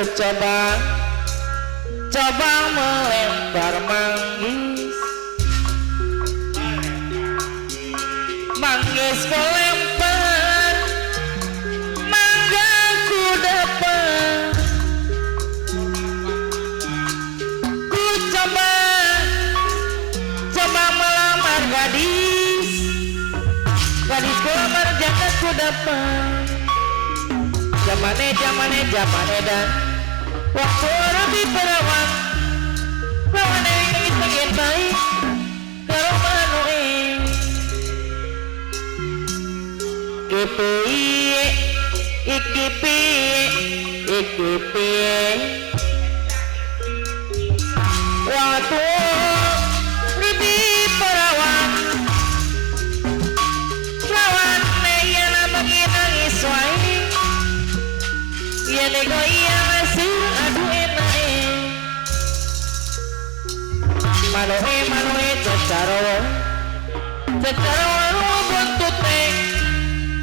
coba melempar manggis ku lempar mangga ku dapat ku coba melamar gadis ku lamar jangan ku dapat zamane dan waktu orang di perawan perawan yang ingin baik kalau manuin iki piye waktu di perawan yang namanya nangis wae ya nego iya masih aduh enak manoe cecaro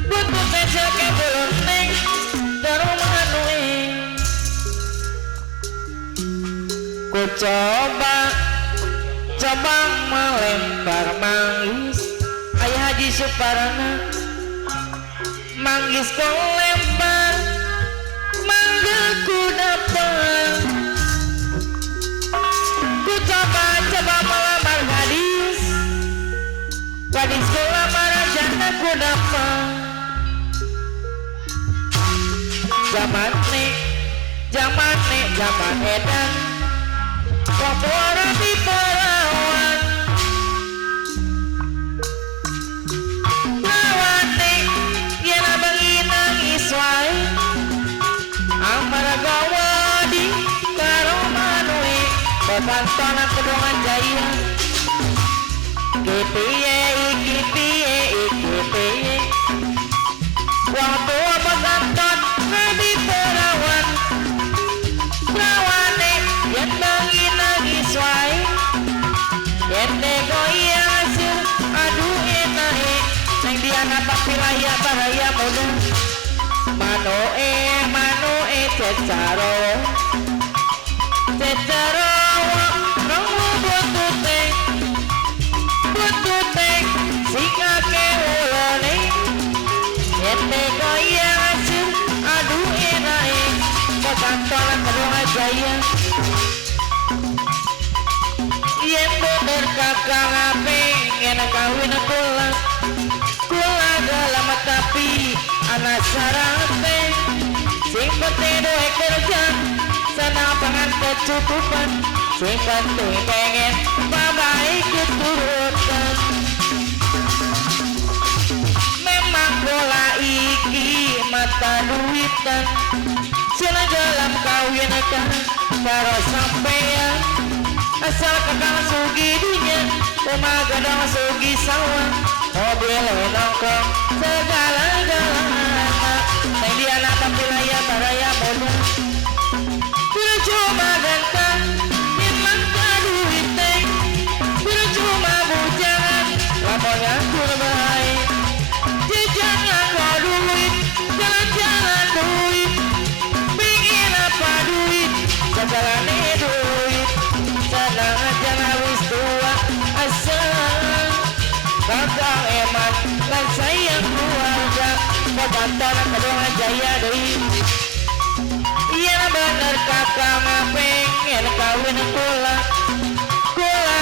buntutnya jake belum neng karo manoe ku coba melempar manggis ayah Haji Suparana manggis ku lempar mangga ku dapat ku coba melamar gadis ku lamar jangan ku dapat zaman edan waktu orang di perawan yang abangi nangis wae amara gawadi karo manue bebantonan kedongan jaya iki piye waktu bebanton di perawan yang bangi nangis wae yang nego iya hasil aduh enae neng diana papilaya baraya muda manoe cecaro nunggu buntute sing ake ulane yang nego iya hasil aduh enae kekantoran kedongan jaya yang bener kakak pengen kawin kula dalam tapi anak sarate sing penting doa kerja senang pangan kecukupan sing penting pengen baik keturutan memang bola iki mata duitan sila dalam kawin karo sampean asal kakang sugi dunia rumah gadang sugi sawah mobil nongkrong segala-galanya neng diana tampilaya baraya muda cuma ganteng memang kaduit neng cuma bujangan lamonnya kurbay jangan gak duit jalan-jalan duit pingin apa duit jalan duit senang aja wis tua asal kakang emat dan sayang keluarga kebantonan kedongan jaya doi iya bener kakang pengen kawin kula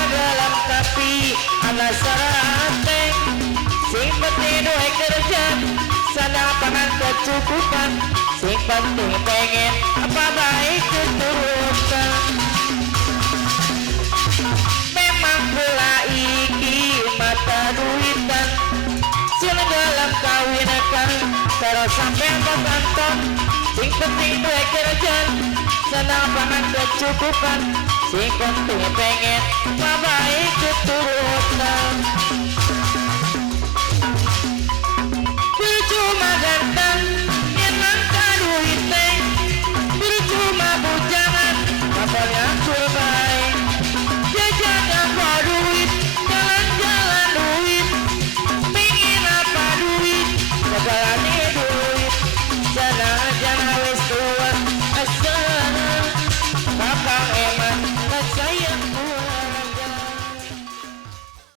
dalam tapi anak sarate sing penting doa kerja senang pangan kecukupan sing penting pengen apa baik keturutan memang pula iki mata duitan sila dalam kawin karo sampean kebanton sing penting doa kerja senang pangan kecukupan sing penting pengen apa baik keturutan cuma ganteng